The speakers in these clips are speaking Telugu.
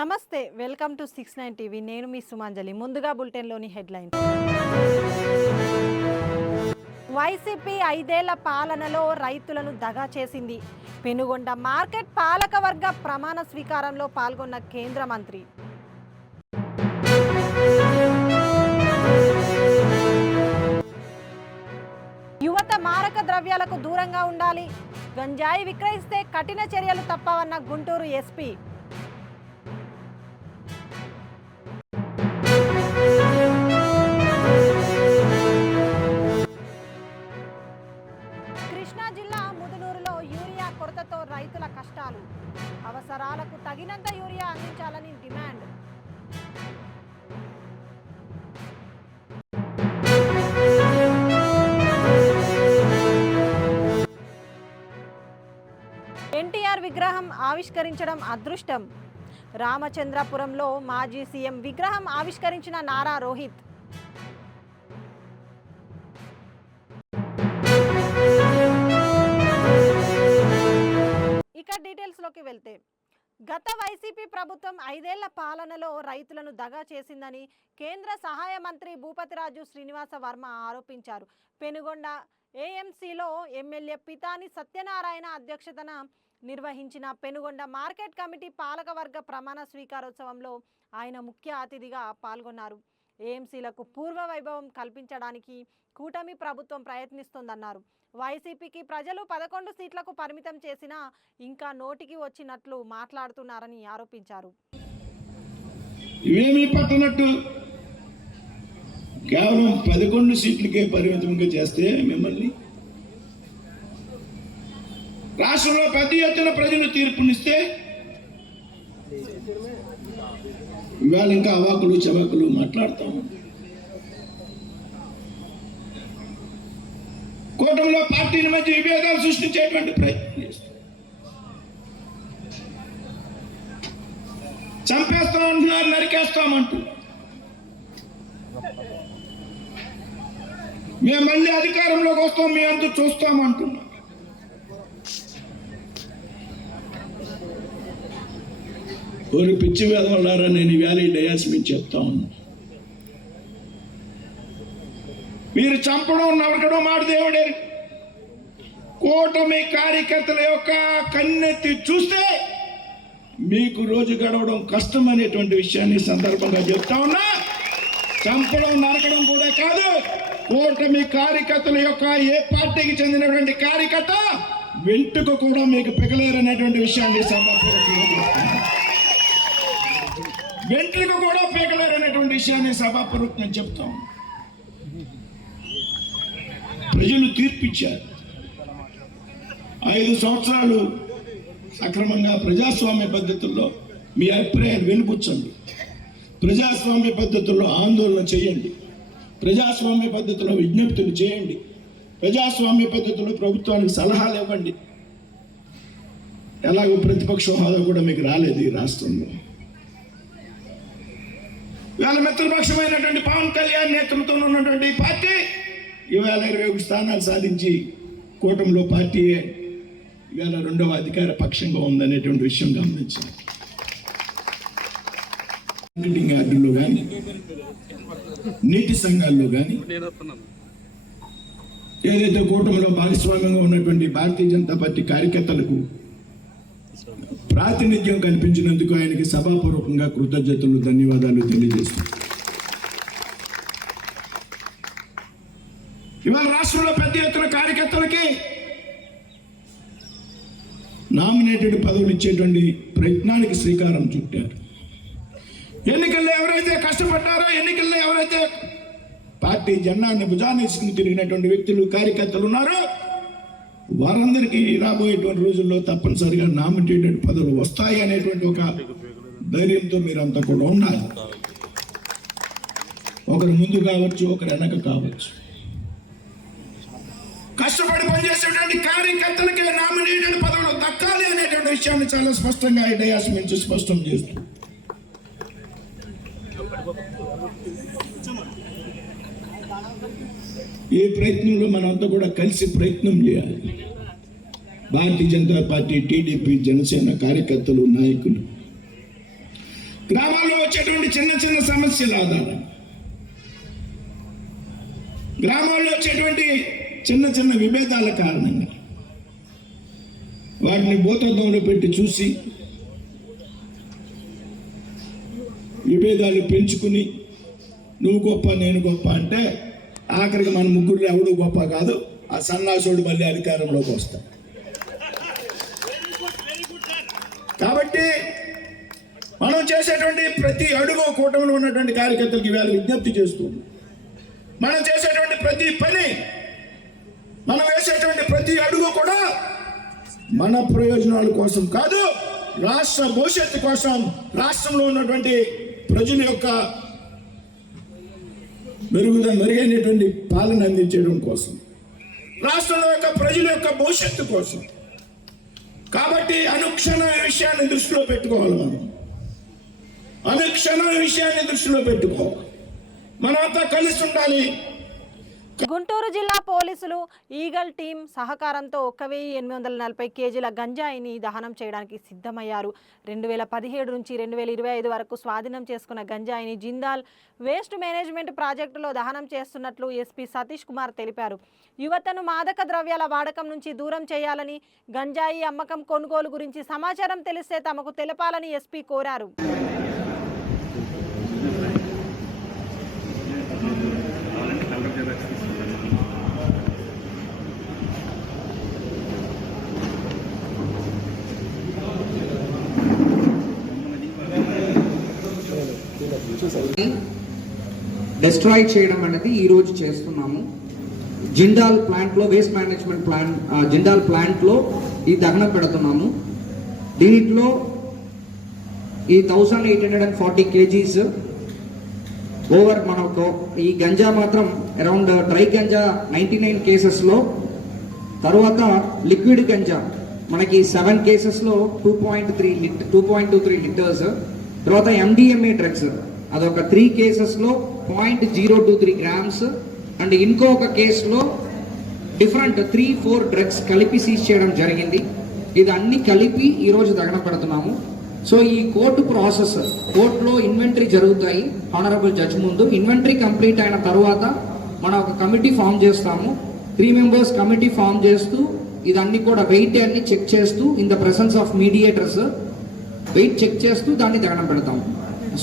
నమస్తే, వెల్కమ్ టు 69 టీవీ. నేను మీ సుమాంజలి. ముందుగా బులెటిన్లోని హెడ్లైన్. వైసీపీ 5 ఏళ్ల పాలనలో రైతులను దగా చేసింది. పెనుగొండ మార్కెట్ పాలకవర్గ ప్రమాణ స్వీకారంలో పాల్గొన్న కేంద్ర మంత్రి. యువత మారక ద్రవ్యాలకు దూరంగా ఉండాలి. గంజాయి విక్రయిస్తే కఠిన చర్యలు తప్పవన్న గుంటూరు ఎస్పీ. కృష్ణా జిల్లా ముదునూరులో యూరియా కొరతతో రైతుల కష్టాలు. అవసరాలకు తగినంత యూరియా అందించాలని డిమాండ్. ఎన్టీఆర్ విగ్రహం ఆవిష్కరించడం అదృష్టం. రామచంద్రపురంలో మాజీ సీఎం విగ్రహం ఆవిష్కరించిన నారా రోహిత్. ఇక డీటెయిల్స్లోకి వెళ్తే, గత వైసీపీ ప్రభుత్వం 5 ఏళ్ల పాలనలో రైతులను దగా చేసిందని కేంద్ర సహాయ మంత్రి భూపతిరాజు శ్రీనివాస వర్మ ఆరోపించారు. పెనుగొండ ఏఎంసీలో ఎమ్మెల్యే పితాని సత్యనారాయణ అధ్యక్షతన నిర్వహించిన పెనుగొండ మార్కెట్ కమిటీ పాలకవర్గ ప్రమాణ స్వీకారోత్సవంలో ఆయన ముఖ్య అతిథిగా పాల్గొన్నారు. ఏఎంసీలకు పూర్వ వైభవం కల్పించడానికి కూటమి ప్రభుత్వం ప్రయత్నిస్తోందన్నారు. వైసీపీకి ప్రజలు 11 సీట్లకు పరిమితం చేసినా ఇంకా నోటికి వచ్చినట్లు మాట్లాడుతున్నారని ఆరోపించారు. ఏమీ పట్టనట్టు కేవలం 11 సీట్లకే పరిమితంగా చేస్తే మిమ్మల్ని రాష్ట్రంలో పెద్ద ఎత్తున ప్రజలు తీర్పునిస్తే ఇవాళ ఇంకా అవాకులు చవాకులు మాట్లాడతాము. కూటమిలో పార్టీల మధ్య విభేదాలు సృష్టించేటువంటి ప్రయత్నం చేస్తాం. చంపేస్తామంటున్నారు, నరికేస్తామంటున్నారు. మేము మళ్ళీ అధికారంలోకి వస్తాం, మీ అంతా చూస్తామంటున్నాం. కోరి పిచ్చి వేదవాళ్ళారా, నేను ఈవేళ ఈ డయాస్ మీకు చెప్తా ఉన్నా. మీరు చంపడం నరకడం మాట దేవుడే. కూటమి కార్యకర్తల యొక్క కన్నెత్తి చూస్తే మీకు రోజు గడవడం కష్టం అనేటువంటి విషయాన్ని సందర్భంగా చెప్తా ఉన్నా. చంపడం నరకడం కూడా కాదు, కూటమి కార్యకర్తల యొక్క ఏ పార్టీకి చెందినటువంటి కార్యకర్త వెంటుకు కూడా మీకు పిగలేరనేటువంటి విషయాన్ని వెంట్రుకు కూడా పీకలేరనేటువంటి విషయాన్ని సభాపూర్వకంగా చెప్తాం. ప్రజలు తీర్పిచ్చారు. 5 సంవత్సరాలు సక్రమంగా ప్రజాస్వామ్య పద్ధతుల్లో మీ అభిప్రాయాలు వెలుపుచ్చండి. ప్రజాస్వామ్య పద్ధతుల్లో ఆందోళన చేయండి. ప్రజాస్వామ్య పద్ధతిలో విజ్ఞప్తులు చేయండి. ప్రజాస్వామ్య పద్ధతిలో ప్రభుత్వానికి సలహాలు ఇవ్వండి. ఎలాగో ప్రతిపక్ష హోదా కూడా మీకు రాలేదు ఈ రాష్ట్రంలో. ఇవాళ మిత్రపక్షమైనటువంటి పవన్ కళ్యాణ్ నేతృత్వంలో ఉన్నటువంటి పార్టీ ఇవాళ 21 స్థానాలు సాధించి కూటమిలో పార్టీ ఇవాళ 2వ అధికార పక్షంగా ఉందనేటువంటి విషయం గమనించారు. మార్కెటింగ్ యార్డుల్లో కానీ, నీటి సంఘాల్లో కానీ ఏదైతే కూటమిలో భాగస్వామ్యంగా ఉన్నటువంటి భారతీయ జనతా పార్టీ కార్యకర్తలకు ప్రాతినిధ్యం కల్పించినందుకు ఆయనకి సభాపూర్వకంగా కృతజ్ఞతలు, ధన్యవాదాలు తెలియజేస్తున్నాను. ఇవాళ రాష్ట్రంలో పెద్ద ఎత్తున కార్యకర్తలకి నామినేటెడ్ పదవులు ఇచ్చేటువంటి ప్రయత్నానికి శ్రీకారం చుట్టారు. ఎన్నికల్లో ఎవరైతే కష్టపడ్డారో, ఎన్నికల్లో ఎవరైతే పార్టీ జెండాన్ని భుజాన్ని వేసుకుని తిరిగినటువంటి వ్యక్తులు, కార్యకర్తలు ఉన్నారో వారందరికీ రాబోయేటువంటి రోజుల్లో తప్పనిసరిగా నామినేటెడ్ పదవులు వస్తాయి అనేటువంటి ఒక ధైర్యంతో మీరంతా కూడా ఉండాలి. ఒకరు ముందు కావచ్చు, ఒకరు వెనక కావచ్చు. కష్టపడి పనిచేసేటువంటి కార్యకర్తలకే నామినేటెడ్ పదవులు దక్కాలి అనేటువంటి విషయాన్ని చాలా స్పష్టంగా ఈ డయాస్ నుంచి స్పష్టం చేస్తుంది. ఈ ప్రయత్నంలో మనంతా కూడా కలిసి ప్రయత్నం చేయాలి. భారతీయ జనతా పార్టీ, టీడీపీ, జనసేన కార్యకర్తలు, నాయకులు గ్రామాల్లో వచ్చేటువంటి చిన్న చిన్న సమస్యల ఆధారంగా, గ్రామాల్లో వచ్చేటువంటి చిన్న చిన్న విభేదాల కారణంగా వాటిని భూతద్దంలో పెట్టి చూసి విభేదాలు పెంచుకుని నువ్వు గొప్ప నేను గొప్ప అంటే ఆఖరికి మన ముగ్గురు ఎవడు గొప్ప కాదు, ఆ సన్నాసుడు మళ్ళీ అధికారంలోకి వస్తాడు. కాబట్టి మనం చేసేటువంటి ప్రతి అడుగు కూటమిలో ఉన్నటువంటి కార్యకర్తలకు ఇవాళ విజ్ఞప్తి చేస్తుంది. మనం చేసేటువంటి ప్రతి పని, మనం వేసేటువంటి ప్రతి అడుగు కూడా మన ప్రయోజనాల కోసం కాదు, రాష్ట్ర భవిష్యత్తు కోసం, రాష్ట్రంలో ఉన్నటువంటి ప్రజల యొక్క మెరుగైనటువంటి పాలన అందించడం కోసం, రాష్ట్రంలో యొక్క ప్రజల యొక్క భవిష్యత్తు కోసం. కాబట్టి అనుక్షణం ఈ విషయాన్ని దృష్టిలో పెట్టుకోవాలి. మనం అనుక్షణం ఈ విషయాన్ని దృష్టిలో పెట్టుకోవాలి. మనమంతా కలిసి ఉండాలి. గుంటూరు జిల్లా పోలీసులు ఈగల్ టీం సహకారంతో 1840 కేజీల గంజాయిని దహనం చేయడానికి సిద్ధమయ్యారు. 2017 నుంచి 2025 వరకు స్వాధీనం చేసుకున్న గంజాయిని జిందాల్ వేస్ట్ మేనేజ్మెంట్ ప్రాజెక్టులో దహనం చేస్తున్నట్లు ఎస్పీ సతీష్ కుమార్ తెలిపారు. యువతను మాదక ద్రవ్యాల వాడకం నుంచి దూరం చేయాలని, గంజాయి అమ్మకం కొనుగోలు గురించి సమాచారం తెలిస్తే తమకు తెలపాలని ఎస్పీ కోరారు. డిస్ట్రాయ్ చేయడం అనేది ఈ రోజు చేస్తున్నాము. జిందాల్ ప్లాంట్లో వేస్ట్ మేనేజ్మెంట్ ప్లాంట్, జిందాల్ ప్లాంట్లో ఈ దహనం పెడుతున్నాము. దీంట్లో ఈ 1840 కేజీస్ ఓవర్ మనకు ఈ గంజా మాత్రం అరౌండ్ డ్రై గంజా 99 కేసెస్లో, తర్వాత లిక్విడ్ గంజా మనకి 7 కేసెస్లో 2.23 లీటర్స్, తర్వాత ఎండిఎంఏ డ్రగ్స్ అదొక 3 కేసెస్లో 0.023 గ్రామ్స్, అండ్ ఇంకొక కేసులో డిఫరెంట్ 3-4 డ్రగ్స్ కలిపి సీజ్ చేయడం జరిగింది. ఇది అన్ని కలిపి ఈరోజు దహనం పెడుతున్నాము. సో ఈ కోర్టు ప్రాసెస్, కోర్టులో ఇన్వెంటరీ జరుగుతాయి ఆనరబుల్ జడ్జ్ ముందు. ఇన్వెంటరీ కంప్లీట్ అయిన తర్వాత మనం ఒక కమిటీ ఫామ్ చేస్తాము. 3 మెంబర్స్ కమిటీ ఫామ్ చేస్తూ ఇదన్నీ కూడా వెయిట్ అన్ని చెక్ చేస్తూ, in the presence of mediators weight check చేస్తూ దాన్ని దహనం పెడతాము.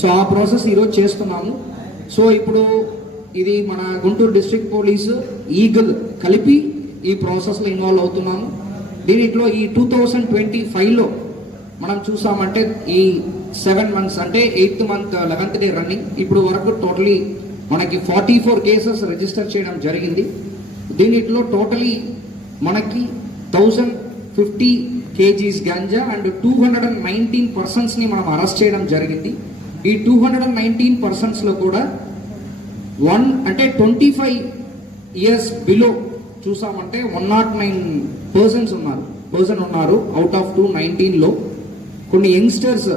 సో ఆ ప్రాసెస్ ఈరోజు చేస్తున్నాము. సో ఇప్పుడు ఇది మన గుంటూరు డిస్ట్రిక్ట్ పోలీసు, ఈగల్ కలిపి ఈ ప్రాసెస్లో ఇన్వాల్వ్ అవుతున్నాము. దీంట్లో ఈ 2025లో మనం చూసామంటే ఈ 7 months అంటే 8th month 11th day running, ఇప్పుడు వరకు టోటలీ మనకి 44 కేసెస్ రిజిస్టర్ చేయడం జరిగింది. దీంట్లో టోటలీ మనకి 1050 కేజీస్ గంజా అండ్ 219 పర్సన్స్ని మనం అరెస్ట్ చేయడం జరిగింది. ఈ 219 పర్సన్స్లో కూడా 25 ఇయర్స్ బిలో చూసామంటే 109 పర్సన్స్ ఉన్నారు అవుట్ ఆఫ్ 219లో. కొన్ని యంగ్స్టర్స్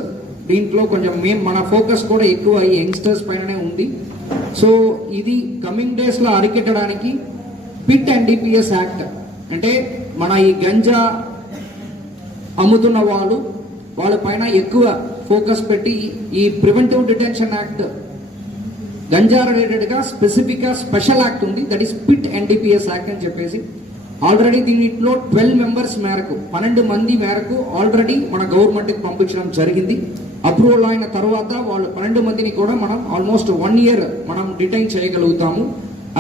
దీంట్లో కొంచెం మన ఫోకస్ కూడా ఎక్కువ ఈ యంగ్స్టర్స్ పైననే ఉంది. సో ఇది కమింగ్ డేస్లో అరికెట్టడానికి పిట్ ఎన్డీపీఎస్ యాక్ట్, అంటే మన ఈ గంజా అమ్ముతున్న వాళ్ళ పైన ఎక్కువ ఫోకస్ పెట్టి ఈ ప్రివెంటివ్ డిటెన్షన్ యాక్ట్, గంజా రిలేటెడ్గా స్పెసిఫిక్గా స్పెషల్ యాక్ట్ ఉంది, that is PIT NDPS act అని చెప్పేసి ఆల్రెడీ దీంట్లో 12 మెంబర్స్ మేరకు 12 మంది మేరకు ఆల్రెడీ మన గవర్నమెంట్కి పంపించడం జరిగింది. అప్రూవల్ అయిన తర్వాత వాళ్ళు 12 మందిని కూడా మనం ఆల్మోస్ట్ 1 year మనం డిటైన్ చేయగలుగుతాము.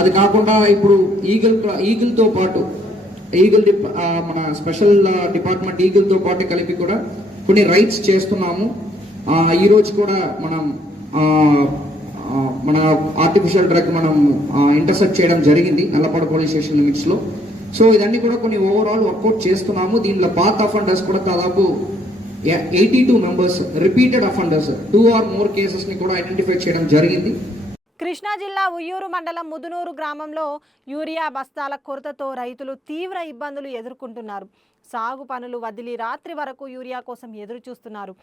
అది కాకుండా ఇప్పుడు ఈగిల్తో పాటు మన స్పెషల్ డిపార్ట్మెంట్ ఈగిల్తో పాటు కలిపి కూడా కొన్ని రైడ్స్ చేస్తున్నాము. ఈరోజు కూడా మనం మన ఆర్టిఫిషియల్ డ్రగ్ మనం ఇంటర్సెప్ట్ చేయడం జరిగింది నల్లపాడు పోలీస్ స్టేషన్ లిమిట్స్లో. సో ఇదన్నీ కూడా కొన్ని ఓవరాల్ వర్కౌట్ చేస్తున్నాము. దీనిలో పాత్ అఫెండర్స్ కూడా దాదాపు 82 members, repeated offenders 2 or more కేసెస్ని కూడా ఐడెంటిఫై చేయడం జరిగింది. కృష్ణా జిల్లా ఉయ్యూరు మండలం ముదునూరు గ్రామంలో యూరియా బస్తాల కొరతతో రైతులు తీవ్ర ఇబ్బందులు ఎదుర్కొంటున్నారు. సాగు పనులు వదిలి రాత్రి వరకు యూరియా కోసం ఎదురు చూస్తున్నారు.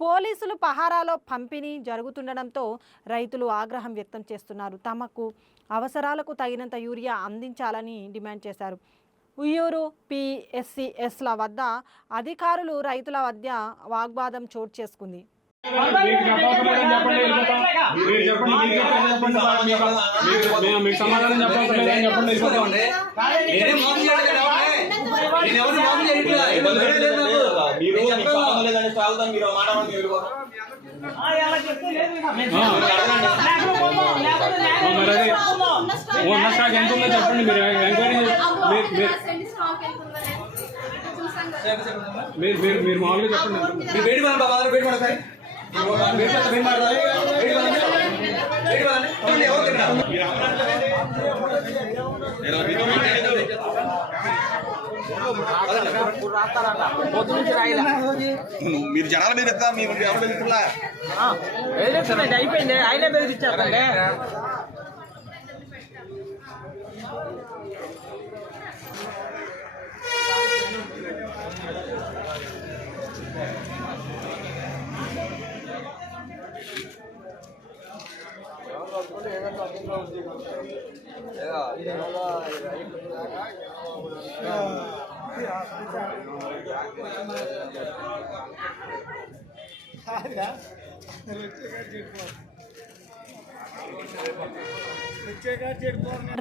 పోలీసులు పహారాలో పంపిణీ జరుగుతుండడంతో రైతులు ఆగ్రహం వ్యక్తం చేస్తున్నారు. తమకు అవసరాలకు తగినంత యూరియా అందించాలని డిమాండ్ చేశారు. ఉయ్యూరు PSCSల వద్ద అధికారులు రైతుల మధ్య వాగ్వాదం చోటు చేసుకుంది. మీకు సమాధానం చెప్పాలి చెప్పండి. ఉన్న స్టాక్ ఎంత ఉందో చెప్పండి. మీరు ఎంక్వైరీ మీరు మామూలుగా చెప్పండి. మీరు జనాల మీద మీరు ఎవరు అయిపోయింది ఆయనే బెదిరించారండి.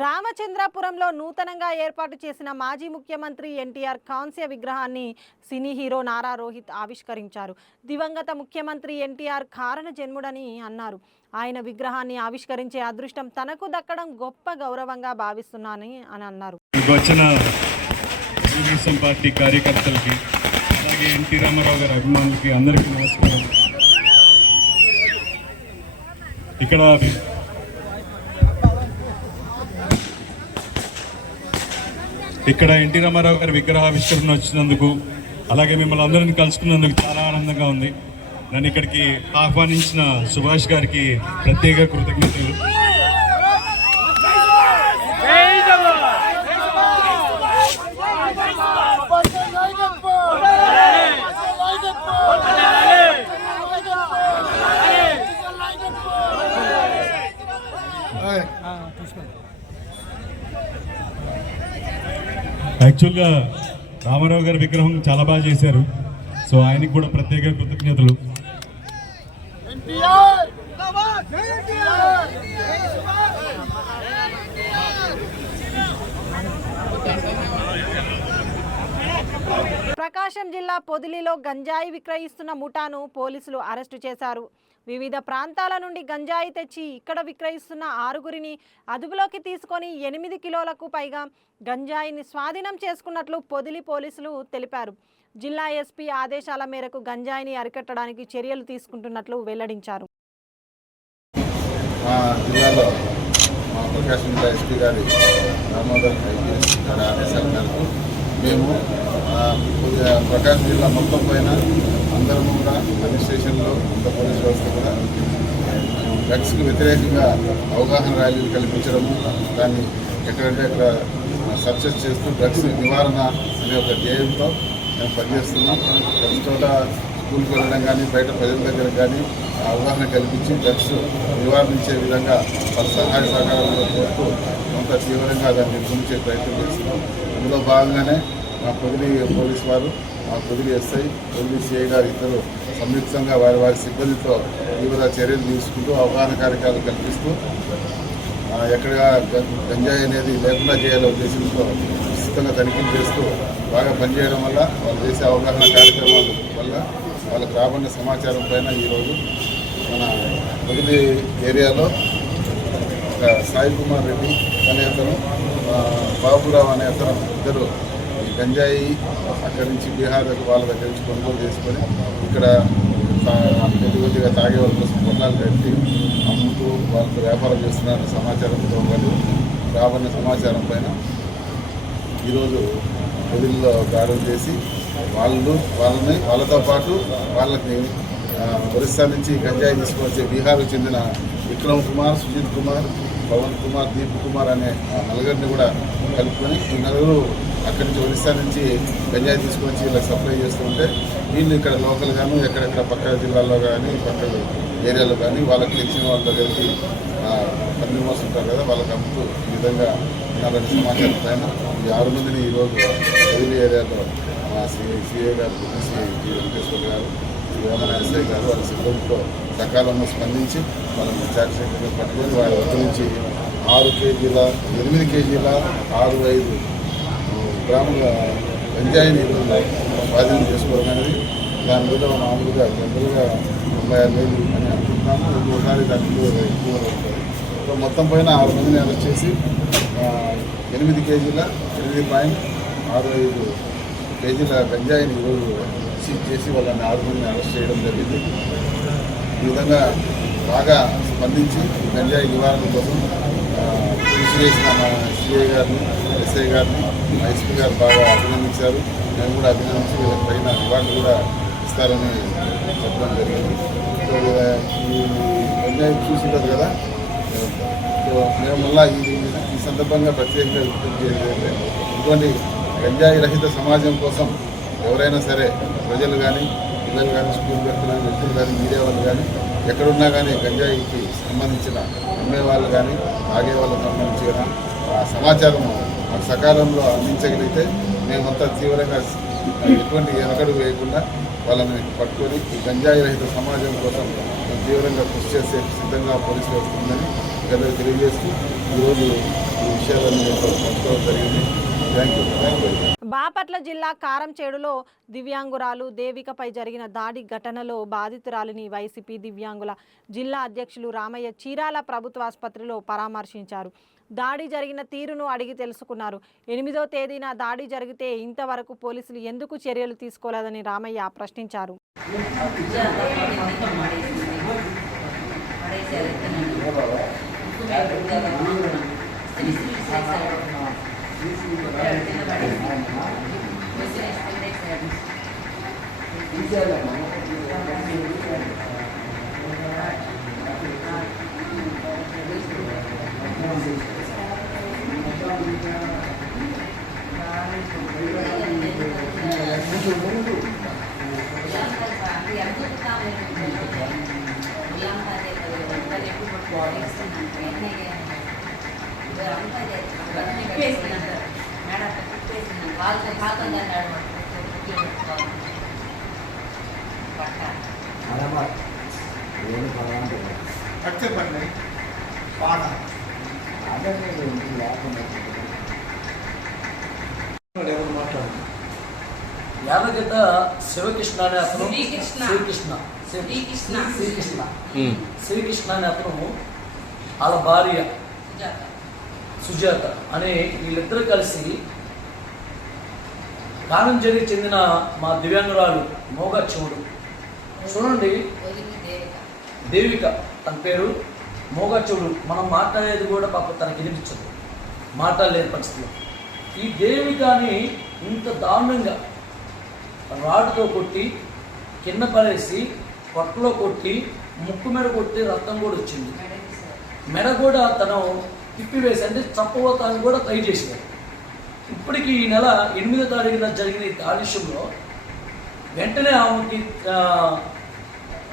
రామచంద్రపురంలో నూతనంగా ఏర్పాటు చేసిన మాజీ ముఖ్యమంత్రి ఎన్టీఆర్ కాంస్య విగ్రహాన్ని సినీ హీరో నారా రోహిత్ ఆవిష్కరించారు. దివంగత ముఖ్యమంత్రి ఎన్టీఆర్ కారణ జన్ముడని అన్నారు. ఆయన విగ్రహాన్ని ఆవిష్కరించే అదృష్టం తనకు దక్కడం గొప్ప గౌరవంగా భావిస్తున్నానని అన్నారు. వచ్చిన తెలుగుదేశం పార్టీ కార్యకర్తలకి, అలాగే ఎన్టీ రామారావు గారి అభిమానులకి అందరికీ నమస్కారం. ఇక్కడ ఎన్టీ రామారావు గారి విగ్రహావిష్కరణ వచ్చినందుకు, అలాగే మిమ్మల్ని అందరినీ కలుసుకున్నందుకు చాలా ఆనందంగా ఉంది. నన్ను ఇక్కడికి ఆహ్వానించిన సుభాష్ గారికి ప్రత్యేక కృతజ్ఞతలు. యాక్చువల్గా రామారావు గారి విగ్రహం చాలా బాగా చేశారు. సో ఆయనకి కూడా ప్రత్యేక కృతజ్ఞతలు. ప్రకాశం జిల్లా పొదిలిలో గంజాయి విక్రయిస్తున్న ముఠాను పోలీసులు అరెస్టు చేశారు. వివిధ ప్రాంతాల నుండి గంజాయి తెచ్చి ఇక్కడ విక్రయిస్తున్న 6గురిని అదుపులోకి తీసుకొని 8 కిలోలకు పైగా గంజాయిని స్వాధీనం చేసుకున్నట్లు పొదిలి పోలీసులు తెలిపారు. జిల్లా ఎస్పీ ఆదేశాల మేరకు గంజాయిని అరికట్టడానికి చర్యలు తీసుకుంటున్నట్లు వెల్లడించారు. జిల్లాలో ప్రకాశం జిల్లా ఎస్పీ గారి దామోదర్ ఐపీఎస్ గారి ఆదేశాల మేరకు మేము ప్రకాశం జిల్లా మొత్తం పైన అందరము కూడా అన్ని స్టేషన్లో అంత పోలీస్ వ్యవస్థ కూడా డ్రగ్స్కి వ్యతిరేకంగా అవగాహన ర్యాలీలు కల్పించడము, దాన్ని ఎక్కడంటే అక్కడ సక్సెస్ చేస్తూ డ్రగ్స్ నివారణ అనే ఒక ధ్యేయంతో మేము పనిచేస్తున్నాం. ప్రతి చోట స్కూల్కి వెళ్ళడం కానీ బయట ప్రజల దగ్గర కానీ అవగాహన కల్పించి డ్రగ్స్ నివారించే విధంగా వాళ్ళ సహాయ సహకారాలు కోరుతూ కొంత తీవ్రంగా దాన్ని నిర్మించే ప్రయత్నం చేస్తున్నాం. అందులో భాగంగానే మా పొదిలి పోలీసు వారు, మా పొదిలి ఎస్ఐ, పొదిలి సిఐ గారు ఇద్దరు సంయుక్తంగా వారి సిబ్బందితో వివిధ చర్యలు తీసుకుంటూ అవగాహన కార్యక్రమాలు కల్పిస్తూ ఎక్కడ గంజాయి అనేది లేకుండా చేయాలనే ఉద్దేశంతో విస్తృతంగా తనిఖీలు చేస్తూ బాగా పనిచేయడం వల్ల వాళ్ళు చేసే అవగాహన కార్యక్రమాల వల్ల వాళ్ళకు రాబడిన సమాచారం పైన ఈరోజు మన పొదిలి ఏరియాలో సాయి కుమార్ రెడ్డి అనే అతను, బాబురావు అనే అతను ఇద్దరు గంజాయి అక్కడి నుంచి బీహార్ వాళ్ళ దగ్గర నుంచి కొనుగోలు చేసుకొని ఇక్కడ కొద్దిగా తాగే వాళ్ళ కోసం పొన్నాలు కట్టి అమ్ముతూ వాళ్ళతో వ్యాపారం చేస్తున్నారన్న సమాచారంతో పాటు రాబడిన సమాచారం పైన ఈరోజు పొదిల్లో దాడులు చేసి వాళ్ళతో పాటు వాళ్ళకి ఒరిస్సా నుంచి గంజాయి తీసుకొచ్చే బీహార్కు చెందిన విక్రమ్ కుమార్, సుజిత్ కుమార్, పవన్ కుమార్, దీప్ కుమార్ అనే నలుగురిని కూడా కలుపుకొని ఈ నలుగురు అక్కడి నుంచి ఒరిస్సా నుంచి గంజాయి తీసుకొచ్చి వీళ్ళకి సప్లై చేస్తుంటే వీళ్ళు ఇక్కడ లోకల్గాను ఎక్కడెక్కడ పక్క జిల్లాల్లో కానీ పక్క ఏరియాలో కానీ వాళ్ళకి తెలిసిన వాళ్ళ దగ్గరికి పని మోస్తుంటారు కదా, వాళ్ళకి అమ్ముతూ ఈ విధంగా ఉన్నారని సమాచారం పైన ఈ 6 మందిని ఈరోజు పొదిలి ఏరియాలో మా సిఐ గారు, సిఐ వెంకటేశ్వర గారు, యోగన ఎస్ఐ గారు వాళ్ళ సిబ్బందితో సకాలంలో స్పందించి వాళ్ళని చాకచక్యంగా పట్టుకొని వారి వద్ద నుంచి 8 కేజీల 65 గ్రాముల గంజాయిని స్వాధీనం చేసుకోవడం అనేది దాని మీద మామూలుగా జనరల్గా 36,000 అని అనుకుంటున్నాము. ఇంకోసారి దాంట్లో ఎక్కువ ఉంటుంది. సో మొత్తం పైన 6 మందిని అరెస్ట్ చేసి 8 కేజీల 8.65 కేజీల గంజాయిని ఈరోజు సీజ్ చేసి వాళ్ళని 6 మందిని అరెస్ట్ చేయడం జరిగింది. ఈ విధంగా బాగా స్పందించి గంజాయి నివారణ కోసం కృషి చేసిన మా సిఐ గారిని, ఎస్ఐ గారిని, మా ఎస్పీ గారు బాగా అభినందించారు. మేము కూడా అభినందించి వీళ్ళకి పైన రివార్డు కూడా ఇస్తారని చెప్పడం జరిగింది. సో ఈ గంజాయి చూసింటారు కదా. సో మేము మళ్ళీ ఈ సందర్భంగా ప్రత్యేకంగా విజ్ఞప్తి చేయాలంటే ఇటువంటి గంజాయి రహిత సమాజం కోసం ఎవరైనా సరే ప్రజలు కానీ, పిల్లలు కానీ, స్కూల్ వ్యక్తులు వ్యక్తులు కానీ, మీడియా వాళ్ళు కానీ ఎక్కడున్నా కానీ గంజాయికి సంబంధించిన అమ్మే వాళ్ళు కానీ, తాగే వాళ్ళకి సంబంధించిన సమాచారం మాకు సకాలంలో అందించగలిగితే మేమంతా తీవ్రంగా ఎటువంటి వెనకడుగు వేయకుండా వాళ్ళని పట్టుకొని ఈ గంజాయి రహిత సమాజం కోసం మేము తీవ్రంగా కృషి చేసే సిద్ధంగా పోలీసులు వస్తుందని గత తెలియజేస్తూ ఈరోజు ఈ విషయాలన్నీ పంచుకోవడం జరిగింది. Thank you. బాపట్ల జిల్లా కారంచేడులో దివ్యాంగురాలు దేవికపై జరిగిన దాడి ఘటనలో బాధితురాలిని వైసీపీ దివ్యాంగుల జిల్లా అధ్యక్షులు రామయ్య చీరాల ప్రభుత్వ ఆసుపత్రిలో పరామర్శించారు. దాడి జరిగిన తీరును అడిగి తెలుసుకున్నారు. 8వ తేదీన దాడి జరిగితే ఇంతవరకు పోలీసులు ఎందుకు చర్యలు తీసుకోలేదని రామయ్య ప్రశ్నించారు. యాదగిరి శివకృష్ణ అనే అతను శ్రీకృష్ణ అనే అతను వాళ్ళ భార్య సుజాత అనే వీళ్ళిద్దరూ కలిసి కారంచేడికి చెందిన మా దివ్యాంగురాలు మోగచ్చుడు చూడండి, దేవిక తన పేరు మోగచ్చుడు. మనం మాట్లాడేది కూడా పాప తనకి వినిపించదు, మాట్లాడలేని పరిస్థితిలో. ఈ దేవికని ఇంత దారుణంగా రాడ్తో కొట్టి కింద పడేసి పొట్టలో కొట్టి ముక్కు మీద కొట్టి రక్తం కూడా వచ్చింది. మెడ కూడా తను తిప్పివేసి అంటే చప్పవతాన్ని కూడా ట్రై చేసినారు. ఇప్పటికీ ఈ నెల 8వ తారీఖున జరిగిన ఈ కాలుష్యంలో వెంటనే ఆమెకి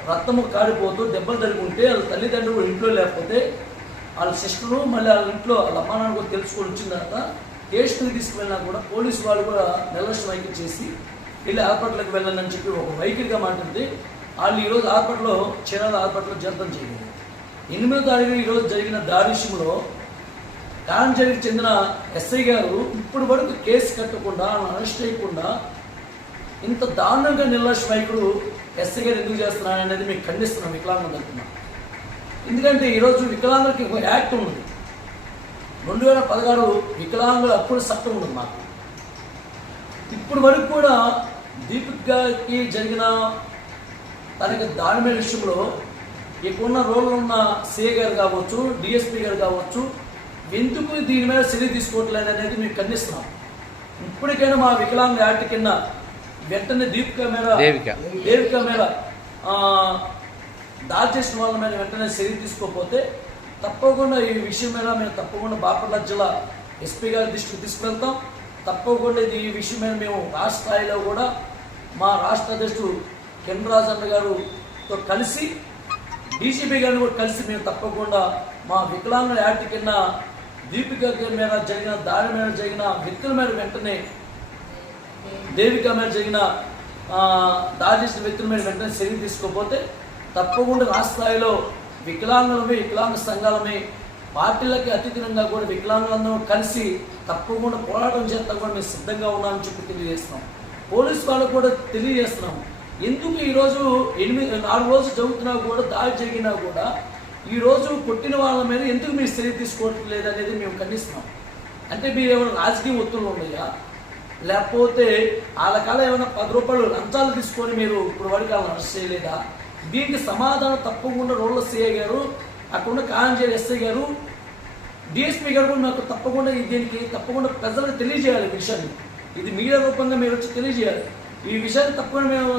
రక్తము కారిపోతూ దెబ్బలు తరుగుంటే వాళ్ళ తల్లిదండ్రులు ఇంట్లో లేకపోతే వాళ్ళ సిస్టరు మళ్ళీ వాళ్ళ ఇంట్లో వాళ్ళ అమ్మా నాన్న కూడా తెలుసుకొని వచ్చిన తర్వాత కేసుని తీసుకువెళ్ళినా కూడా పోలీసు వాళ్ళు కూడా నిర్లక్ష్యం వైఖరి చేసి వెళ్ళి హాస్పిటల్కి వెళ్ళండి అని చెప్పి ఒక వైఖరిగా మాట్లాడితే వాళ్ళు ఈరోజు హాస్పిటల్లో చీరాల హాస్పిటల్లో చేరడం జరిగింది. 8వ తారీఖు ఈరోజు జరిగిన దారుష్యంలో కారంచేడికి చెందిన ఎస్ఐ గారు ఇప్పటి వరకు కేసు కట్టకుండా అరెస్ట్ చేయకుండా ఇంత దారుణంగా నిర్లక్ష్య వైఖరు ఎస్ఐ గారు ఎందుకు చేస్తున్నారనేది మీకు ఖండిస్తున్నాం వికలాంగులు అంటున్నాం. ఎందుకంటే ఈరోజు వికలాంగులకి ఒక యాక్ట్ ఉంది, 2016 వికలాంగుల అప్పుడు చట్టం ఉంది మాకు. ఇప్పటి వరకు కూడా దీపిక్ గారికి జరిగిన తనకి దారుణమైన విషయంలో ఇప్పుడున్న రోడ్లు ఉన్న సిఐ గారు కావచ్చు, డిఎస్పీ గారు కావచ్చు, ఎందుకు దీని మీద చర్య తీసుకోవట్లేదు అనేది మేము ఖండిస్తున్నాం. ఇప్పటికైనా మా వికలాంగ యాక్ట్ కింద వెంటనే దేవిక మీద దాడి చేసిన వాళ్ళ మీద వెంటనే చర్య తీసుకోకపోతే తప్పకుండా ఈ విషయం మీద మేము తప్పకుండా బాపట్ల జిల్లా ఎస్పీ గారి దృష్టికి తీసుకువెళ్తాం. తప్పకుండా ఈ విషయం మీద మేము రాష్ట్ర స్థాయిలో కూడా మా రాష్ట్ర అధ్యక్షుడు కెన్ రాజన్న గారితో కలిసి డీజీపీ గారిని కూడా కలిసి మేము తప్పకుండా మా వికలాంగుల యాక్ట్ కింద దీపిక మీద జరిగిన దాడి మీద జరిగిన వ్యక్తుల మీద వెంటనే దేవిక మీద జరిగిన దాడి చేసిన వ్యక్తుల మీద వెంటనే చర్య తీసుకోకపోతే తప్పకుండా రాష్ట్ర స్థాయిలో వికలాంగులమే, వికలాంగ సంఘాలమే, పార్టీలకి అతీతంగా కూడా వికలాంగులందరూ కలిసి తప్పకుండా పోరాటం చేస్తా కూడా మేము సిద్ధంగా ఉన్నామని చెప్పి తెలియజేస్తున్నాం. పోలీసు వాళ్ళకు కూడా తెలియజేస్తున్నాం. ఎందుకు ఈరోజు 4 రోజులు జరుగుతున్నా కూడా దాడి జరిగినా కూడా ఈరోజు కొట్టిన వాళ్ళ మీద ఎందుకు మీరు చర్య తీసుకోవట్లేదు అనేది మేము ఖండిస్తున్నాం. అంటే మీరు ఏమైనా రాజకీయ ఒత్తిళ్ళు ఉన్నాయా, లేకపోతే వాళ్ళ కాల ఏమైనా 10 రూపాయలు లంచాలు తీసుకొని మీరు ఇప్పుడు వాడికి వాళ్ళని అరెస్ట్ చేయలేదా? దీనికి సమాధానం తప్పకుండా రోడ్ల సిఐ గారు, అక్కడ కాంజేరి ఎస్ఐ గారు, డిఎస్పీ గారు కూడా నాకు తప్పకుండా దీనికి తప్పకుండా ప్రజలకు తెలియజేయాలి. విషయాన్ని ఇది మీడియా రూపంగా మీరు వచ్చి తెలియజేయాలి. ఈ విషయాన్ని తప్పకుండా మేము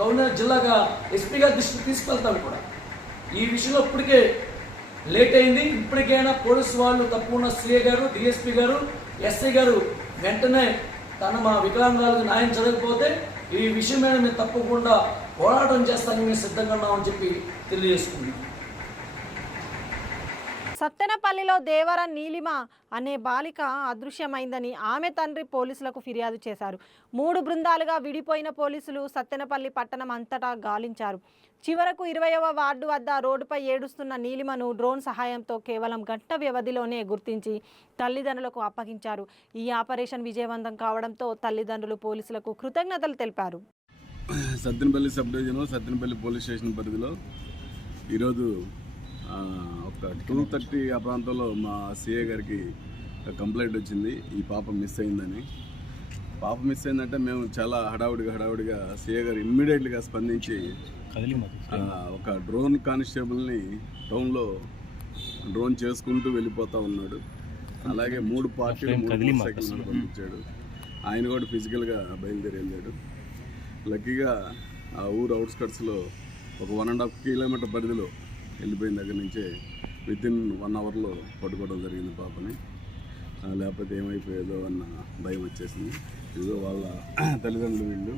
గవర్నర్ జిల్లాగా ఎస్పీ గారి దృష్టికి తీసుకెళ్తాం. కూడా ఈ విషయంలో ఇప్పటికే లేట్ అయింది. ఇప్పటికైనా పోలీసు వాళ్ళు తప్పకుండా సిఐ గారు, డిఎస్పీ గారు, ఎస్ఐ గారు వెంటనే మా వికలాంగులకు న్యాయం జరగకపోతే ఈ విషయం మీద మేము తప్పకుండా పోరాటం చేస్తానికి మేము సిద్ధంగా ఉన్నామని చెప్పి తెలియజేసుకుంటున్నాం. సత్తెనపల్లిలో దేవర నీలిమ అనే బాలిక అదృశ్యమైందని ఆమె తండ్రి పోలీసులకు ఫిర్యాదు చేశారు. 3 బృందాలుగా విడిపోయిన పోలీసులు సత్తెనపల్లి పట్టణం అంతటా గాలించారు. చివరకు 20వ వార్డు వద్ద రోడ్డుపై ఏడుస్తున్న నీలిమను డ్రోన్ సహాయంతో కేవలం గంట వ్యవధిలోనే గుర్తించి తల్లిదండ్రులకు అప్పగించారు. ఈ ఆపరేషన్ విజయవంతం కావడంతో తల్లిదండ్రులు పోలీసులకు కృతజ్ఞతలు తెలిపారు. Sattenapalli sub division, Sattenapalli police station పరిధిలో ఈరోజు ఒక 2:30 ఆ ప్రాంతంలో మా సిఐ గారికి కంప్లైంట్ వచ్చింది, ఈ పాప మిస్ అయిందని. పాప మిస్ అయిందంటే మేము చాలా హడావుడిగా సిఐ గారు ఇమ్మీడియట్గా స్పందించి ఒక డ్రోన్ కానిస్టేబుల్ని టౌన్లో డ్రోన్ చేసుకుంటూ వెళ్ళిపోతూ ఉన్నాడు. అలాగే 3 పార్టీలు 3 సైకిల్ పంపించాడు. ఆయన కూడా ఫిజికల్గా బయలుదేరి వెళ్ళాడు. లక్కీగా ఆ ఊరు అవుట్స్కట్స్లో ఒక 1.5 కిలోమీటర్ పరిధిలో వెళ్ళిపోయిన దగ్గర నుంచే వితిన్ 1 అవర్లో పట్టుకోవడం జరిగింది పాపని. లేకపోతే ఏమైపోయేదో అన్న భయం వచ్చేసింది. ఇదో వాళ్ళ తల్లిదండ్రులు వీళ్ళు,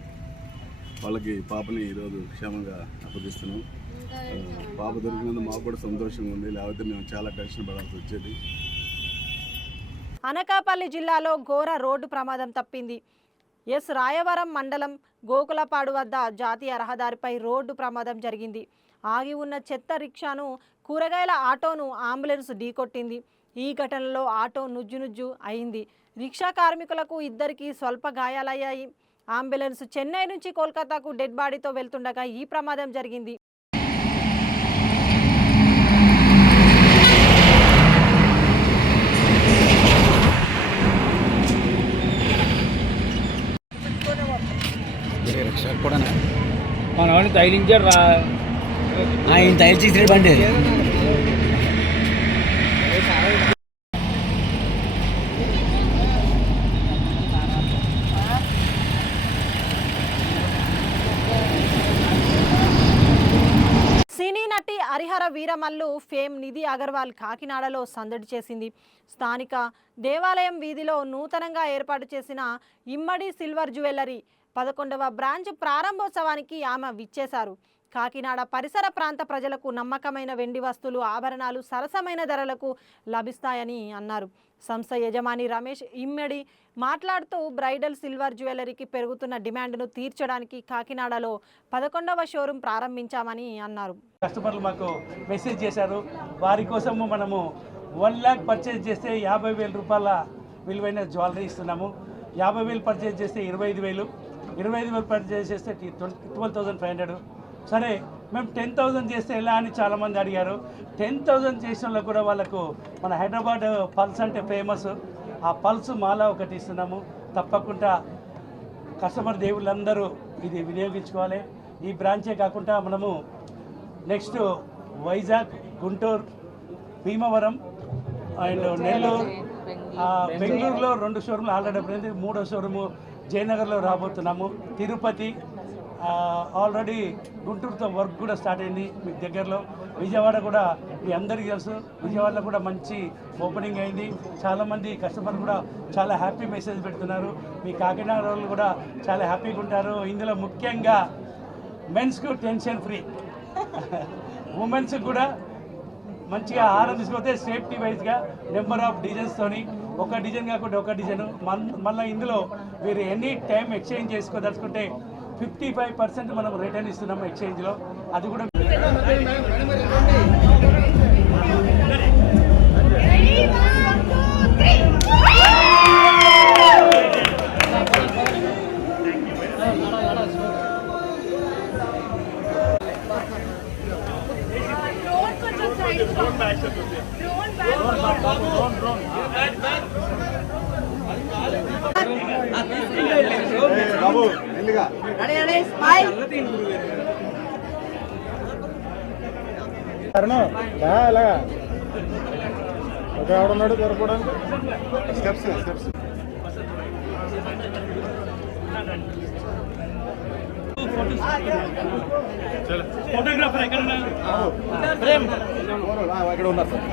వాళ్ళకి పాపని ఈరోజు క్షేమంగా అప్పగిస్తున్నాం. పాప దొరికినందుకు మాకు కూడా సంతోషంగా ఉంది, లేకపోతే మేము చాలా టెన్షన్ పడాల్సి వచ్చేది. అనకాపల్లి జిల్లాలో ఘోర రోడ్డు ప్రమాదం తప్పింది. ఎస్ రాయవరం మండలం గోకులపాడు వద్ద జాతీయ రహదారిపై రోడ్డు ప్రమాదం జరిగింది. ఆగి ఉన్న చెత్త రిక్షాను, కూరగాయల ఆటోను అంబులెన్స్ ఢీకొట్టింది. ఈ ఘటనలో ఆటో నుజ్జు అయింది. రిక్షా కార్మికులకు 2కి స్వల్ప గాయాలయ్యాయి. అంబులెన్స్ చెన్నై నుంచి కోల్కతాకు డెడ్ బాడీతో వెళ్తుండగా ఈ ప్రమాదం జరిగింది. మన వాడిని తగిలించాడు రా, ఆయన తగిలించాడు బండి. సినీ నటి హరిహర వీరమల్లు ఫేమ్ నిధి అగర్వాల్ కాకినాడలో సందడి చేసింది. స్థానిక దేవాలయం వీధిలో నూతనంగా ఏర్పాటు చేసిన ఇమ్మడి సిల్వర్ జ్యువెలరీ 11వ బ్రాంచ్ ప్రారంభోత్సవానికి ఆమె విచ్చేశారు. కాకినాడ పరిసర ప్రాంత ప్రజలకు నమ్మకమైన వెండి వస్తువులు, ఆభరణాలు సరసమైన ధరలకు లభిస్తాయని అన్నారు. సంస్థ యజమాని రమేష్ ఇమ్మడి మాట్లాడుతూ బ్రైడల్ సిల్వర్ జ్యువెలరీకి పెరుగుతున్న డిమాండ్ను తీర్చడానికి కాకినాడలో 11వ షోరూం ప్రారంభించామని అన్నారు. కస్టమర్లు మాకు మెసేజ్ చేశారు, వారి కోసము మనము 1 lakh పర్చేజ్ చేస్తే 50,000 రూపాయల విలువైన జ్యువెలరీ ఇస్తున్నాము. 50,000 పర్చేజ్ చేస్తే 25,000, 25,000 పర్చేజ్ చేస్తే 12,500. సరే మేము 10,000 చేస్తే ఎలా అని చాలామంది అడిగారు. 10,000 చేసిన వాళ్ళకు కూడా వాళ్ళకు మన హైదరాబాద్ పల్స్ అంటే ఫేమస్, ఆ పల్స్ మాల ఒకటి ఇస్తున్నాము. తప్పకుండా కస్టమర్ దేవుళ్ళందరూ ఇది వినియోగించుకోవాలి. ఈ బ్రాంచే కాకుండా మనము నెక్స్ట్ వైజాగ్, గుంటూరు, భీమవరం అండ్ నెల్లూరు, బెంగళూరులో 2 షోరూమ్లు ఆల్రెడీ అయిపోయింది. 3వ షోరూము జయనగర్లో రాబోతున్నాము. తిరుపతి ఆల్రెడీ, గుంటూరుతో వర్క్ కూడా స్టార్ట్ అయింది మీకు దగ్గరలో. విజయవాడ కూడా మీ అందరికీ తెలుసు, విజయవాడలో కూడా మంచి ఓపెనింగ్ అయింది. చాలామంది కస్టమర్లు కూడా చాలా హ్యాపీ మెసేజ్ పెడుతున్నారు. మీ కాకినాడ వాళ్ళు కూడా చాలా హ్యాపీగా ఉంటారు. ఇందులో ముఖ్యంగా మెన్స్కు టెన్షన్ ఫ్రీ, ఉమెన్స్ కూడా మంచిగా ఆహారం తీసుకొస్తే సేఫ్టీ వైజ్గా నెంబర్ ఆఫ్ డిజైన్స్తోని, ఒక డిజైన్ కాకుండా ఒక డిజైన్. మళ్ళీ ఇందులో మీరు ఎనీ టైం ఎక్స్చేంజ్ చేసుకోదలుచుకుంటే 55% మనం రిటర్న్ ఇస్తున్నాము ఎక్స్చేంజ్లో. అది కూడా ఎవడున్నాడు జరపడానికి స్టెప్స్ ఫోటోగ్రాఫర్ ఎక్కడ ఇక్కడ ఉన్నారు సార్.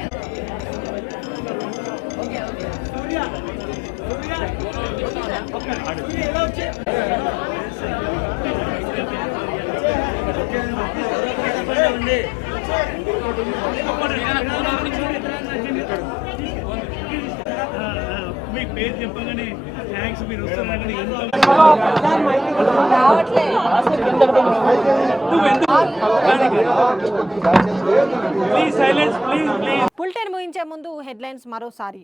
మీ పేరు చెప్పగానే థ్యాంక్స్ మీరు వస్తున్నారని please silence please please. Bulletin ముగించే ముందు హెడ్లైన్స్ మరోసారి.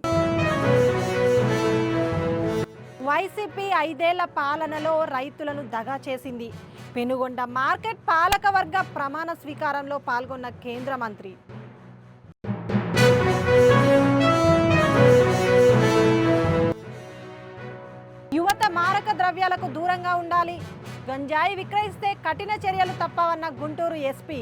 వైసీపీ 5 ఏళ్ల పాలనలో రైతులను దగా చేసింది. పెనుగొండ మార్కెట్ పాలకవర్గ ప్రమాణ స్వీకారంలో పాల్గొన్న కేంద్ర మంత్రి. యువత మారక ద్రవ్యాలకు దూరంగా ఉండాలి, గంజాయి విక్రయిస్తే కఠిన చర్యలు తప్పవన్న గుంటూరు ఎస్పీ.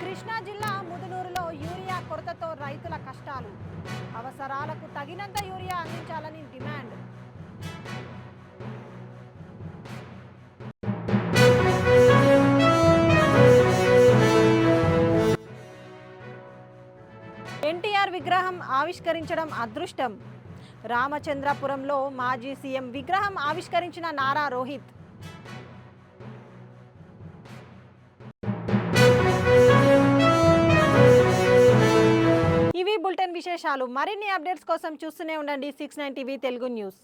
కృష్ణా జిల్లా ముదునూరులో యూరియా కొరతతో రైతుల కష్టాలు. అవసరాలకు తగినంత యూరియా అందించాలని డిమాండ్. ఎన్టీఆర్ విగ్రహం ఆవిష్కరించడం అదృష్టం. రామచంద్రపురంలో మాజీ సీఎం విగ్రహం ఆవిష్కరించిన నారా రోహిత్. ఇవి బులెటిన్ విశేషాలు. మరిన్ని అప్డేట్స్ కోసం చూస్తూనే ఉండండి 69 టీవీ తెలుగు న్యూస్.